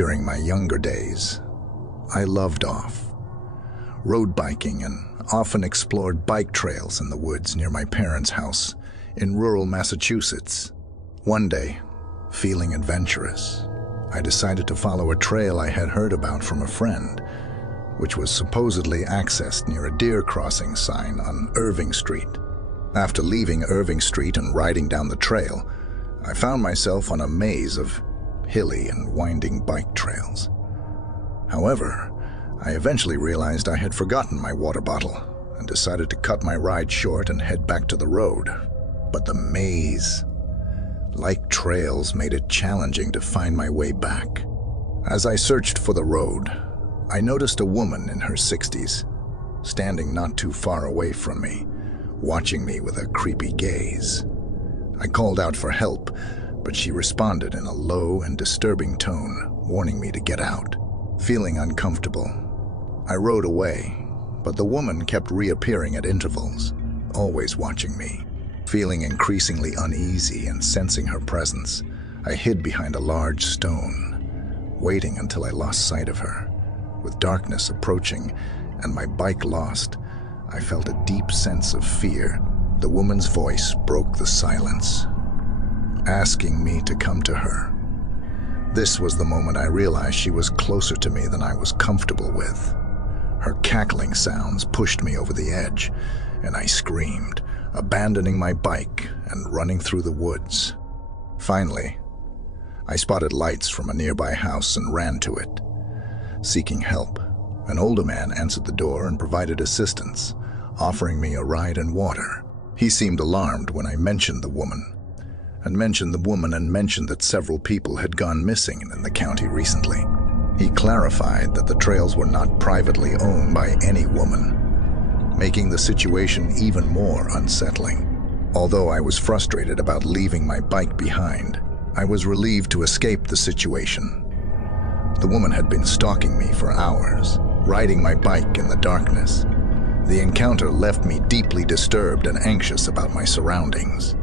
During my younger days, I loved road biking and often explored bike trails in the woods near my parents' house in rural Massachusetts. One day, feeling adventurous, I decided to follow a trail I had heard about from a friend, which was supposedly accessed near a deer crossing sign on Irving Street. After leaving Irving Street and riding down the trail, I found myself on a maze of hilly and winding bike trails. However, I eventually realized I had forgotten my water bottle and decided to cut my ride short and head back to the road. But the maze-like trails made it challenging to find my way back. As I searched for the road, I noticed a woman in her 60s, standing not too far away from me, watching me with a creepy gaze. I called out for help, but she responded in a low and disturbing tone, warning me to get out. Feeling uncomfortable, I rode away, but the woman kept reappearing at intervals, always watching me. Feeling increasingly uneasy and sensing her presence, I hid behind a large stone, waiting until I lost sight of her. With darkness approaching and my bike lost, I felt a deep sense of fear. The woman's voice broke the silence, asking me to come to her. This was the moment I realized she was closer to me than I was comfortable with. Her cackling sounds pushed me over the edge, and I screamed, abandoning my bike and running through the woods. Finally, I spotted lights from a nearby house and ran to it. Seeking help, an older man answered the door and provided assistance, offering me a ride and water. He seemed alarmed when I mentioned the woman and mentioned that several people had gone missing in the county recently. He clarified that the trails were not privately owned by any woman, making the situation even more unsettling. Although I was frustrated about leaving my bike behind, I was relieved to escape the situation. The woman had been stalking me for hours, riding my bike in the darkness. The encounter left me deeply disturbed and anxious about my surroundings.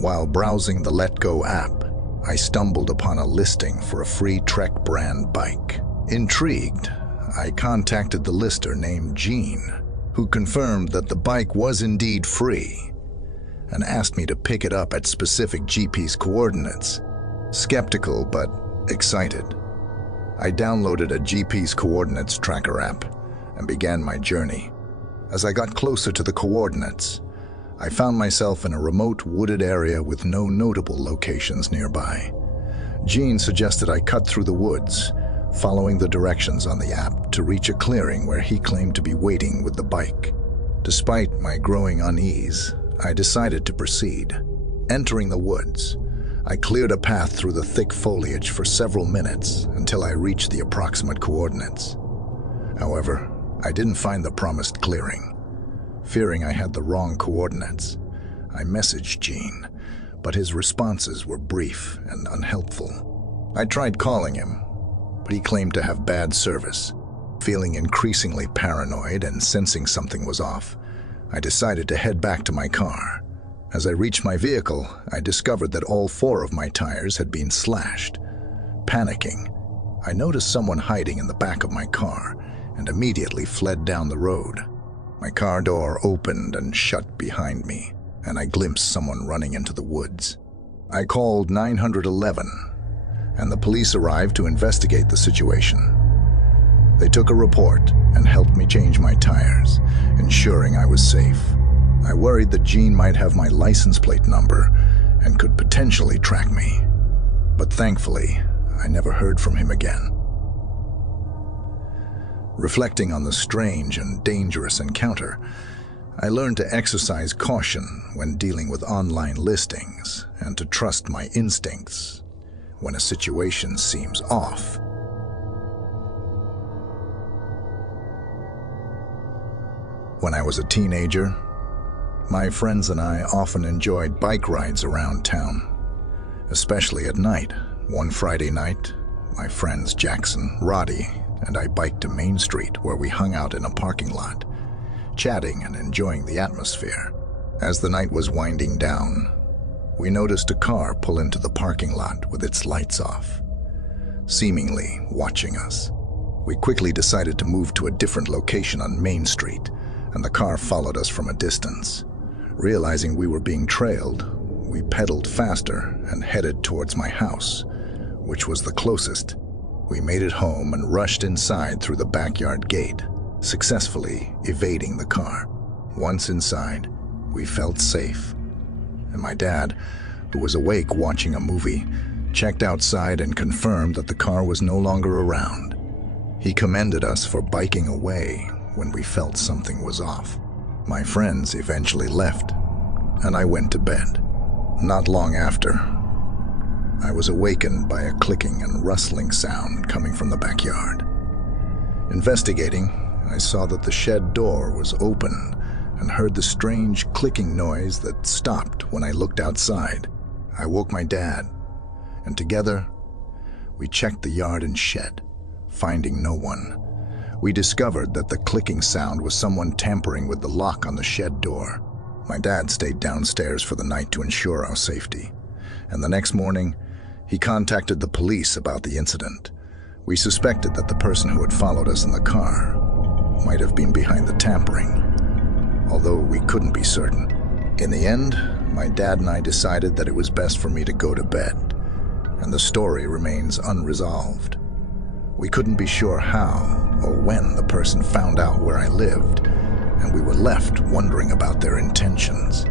While browsing the Let Go app, I stumbled upon a listing for a free Trek brand bike. Intrigued, I contacted the lister named Jean, who confirmed that the bike was indeed free and asked me to pick it up at specific GPS coordinates. Skeptical but excited, I downloaded a GPS coordinates tracker app and began my journey. As I got closer to the coordinates, I found myself in a remote wooded area with no notable locations nearby. Jean suggested I cut through the woods, following the directions on the app to reach a clearing where he claimed to be waiting with the bike. Despite my growing unease, I decided to proceed. Entering the woods, I cleared a path through the thick foliage for several minutes until I reached the approximate coordinates. However, I didn't find the promised clearing. Fearing I had the wrong coordinates, I messaged Jean, but his responses were brief and unhelpful. I tried calling him, but he claimed to have bad service. Feeling increasingly paranoid and sensing something was off, I decided to head back to my car. As I reached my vehicle, I discovered that all 4 of my tires had been slashed. Panicking, I noticed someone hiding in the back of my car and immediately fled down the road. My car door opened and shut behind me, and I glimpsed someone running into the woods. I called 911, and the police arrived to investigate the situation. They took a report and helped me change my tires, ensuring I was safe. I worried that Jean might have my license plate number and could potentially track me, but thankfully, I never heard from him again. Reflecting on the strange and dangerous encounter, I learned to exercise caution when dealing with online listings and to trust my instincts when a situation seems off. When I was a teenager, my friends and I often enjoyed bike rides around town, especially at night. One Friday night, my friends Jackson, Roddy, and I biked to Main Street where we hung out in a parking lot, chatting and enjoying the atmosphere. As the night was winding down, we noticed a car pull into the parking lot with its lights off, seemingly watching us. We quickly decided to move to a different location on Main Street, and the car followed us from a distance. Realizing we were being trailed, we pedaled faster and headed towards my house, which was the closest. We made it home and rushed inside through the backyard gate, successfully evading the car. Once inside, we felt safe, and my dad, who was awake watching a movie, checked outside and confirmed that the car was no longer around. He commended us for biking away when we felt something was off. My friends eventually left, and I went to bed. Not long after, I was awakened by a clicking and rustling sound coming from the backyard. Investigating, I saw that the shed door was open and heard the strange clicking noise that stopped when I looked outside. I woke my dad, and together, we checked the yard and shed, finding no one. We discovered that the clicking sound was someone tampering with the lock on the shed door. My dad stayed downstairs for the night to ensure our safety, and the next morning, he contacted the police about the incident. We suspected that the person who had followed us in the car might have been behind the tampering, although we couldn't be certain. In the end, my dad and I decided that it was best for me to go to bed, and the story remains unresolved. We couldn't be sure how or when the person found out where I lived, and we were left wondering about their intentions.